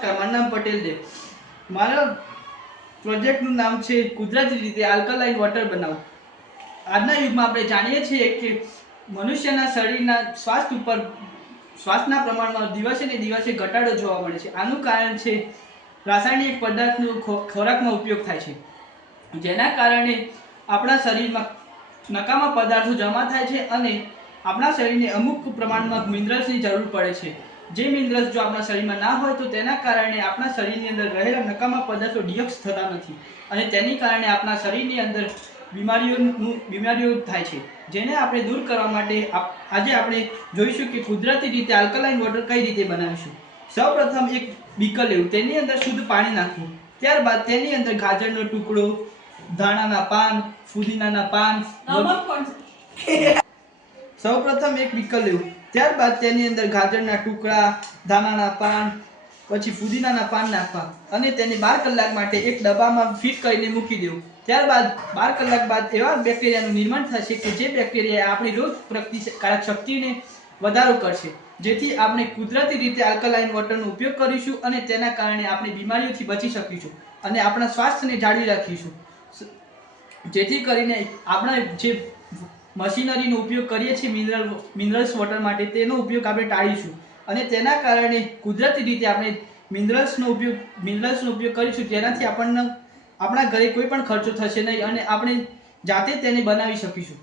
નમસ્કાર, મારું નામ પટેલ દેવ. મારા પ્રોજેક્ટનું નામ છે કુદરતી રીતે આલ્કલાઇન વોટર બનાવો. આજના યુગમાં આપણે જાણીએ છીએ કે મનુષ્યના શરીરના સ્વાસ્થ્ય ઉપર શ્વાસના પ્રમાણમાં દિવસે ને દિવસે ઘટાડો જોવા મળે છે. આનું કારણ છે રાસાયણિક પદાર્થનો ખોરાકમાં ઉપયોગ થાય છે, જેના કારણે આપણા શરીરમાં નકામા પદાર્થો જમા થાય છે અને આપણા શરીરને અમુક પ્રમાણમાં મિનરલ્સની જરૂર પડે છે. જે મિનરલ્સ જો આપણા શરીરમાં ના હોય તો તેના કારણે આપણા શરીરની અંદર રહેલા નકામા પદાર્થો ડિયોક્સ થતા નથી અને તેની કારણે આપણા શરીરની અંદર બીમારીઓ થાય છે, જેને આપણે દૂર કરવા માટે આજે આપણે જોઈશું કે કુદરતી રીતે આલ્કલાઇન વોટર કઈ રીતે બનાવીશું. સૌપ્રથમ એક બીકર લેવું, તેની અંદર શુદ્ધ પાણી નાખવું, ત્યારબાદ તેની અંદર ગાજરનો ટુકડો, ધાણાના પાન, ફુદીનાના પાન, સૌપ્રથમ એક બીકર લેવું, ત્યારબાદ તેની અંદર ગાજરના ટુકડા, ધાણાના પાન, પછી ફુદીનાના પાન નાખવા અને તેને 12 કલાક માટે એક ડબ્બામાં ફિટ કરીને મૂકી દેવું. ત્યારબાદ 12 કલાક બાદ એવા બેક્ટેરિયાનું નિર્માણ થશે કે જે બેક્ટેરિયા આપણી રોગ પ્રતિકારક શક્તિને વધારો કરશે, જેથી આપણે કુદરતી રીતે આલ્કલાઇન વોટરનો ઉપયોગ કરીશું અને તેના કારણે આપણે બીમારીઓથી બચી શકીશું અને આપણા સ્વાસ્થ્યને જાળવી રાખીશું. જેથી કરીને આપણે જે મશીનરીનો ઉપયોગ કરીએ છીએ મિનરલ્સ વોટર માટે, તેનો ઉપયોગ આપણે ટાળીશું અને તેના કારણે કુદરતી રીતે આપણે મિનરલ્સનો ઉપયોગ કરીશું, જેનાથી આપણા ઘરે કોઈ પણ ખર્ચો થશે નહીં અને આપણે જાતે તેને બનાવી શકીશું.